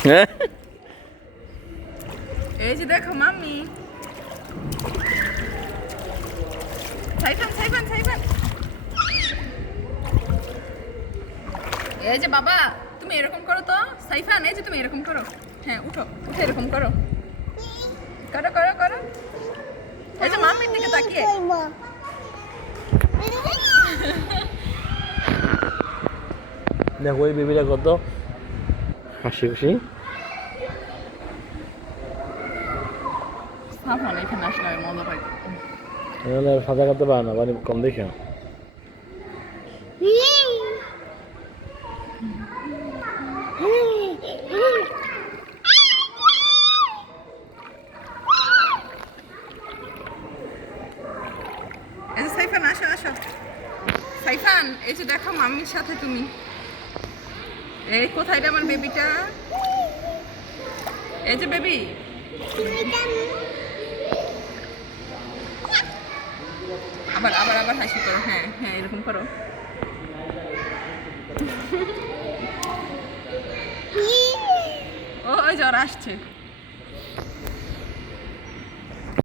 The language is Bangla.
এই যে দেখো মাম্মি, সাইফান সাইফান সাইফান, এই যে বাবা তুমি এরকম করো তো সাইফান, এই যে তুমি এরকম করো, হ্যাঁ উঠো, উঠে এরকম করো, করো করো করো, এই যে মাম্মির দিকে তাকিয়ে। দেখো ওই বেবিটা কত হাসি খুশি। সাফান এখানে আসলে আমি মজা পাই। এখানে সাঁতার কাটতে পারে না, পানি কম দেখে। এই যে সাইফান আসো আসো, সাইফান এই যে দেখো মাম্মির সাথে তুমি, এই কোথায় রে আমার বেবিটা, এই যে বেবি, আবার আবার আবার হাসি করো, হ্যাঁ হ্যাঁ এরকম করো। ও ওই জ্বর আসছে।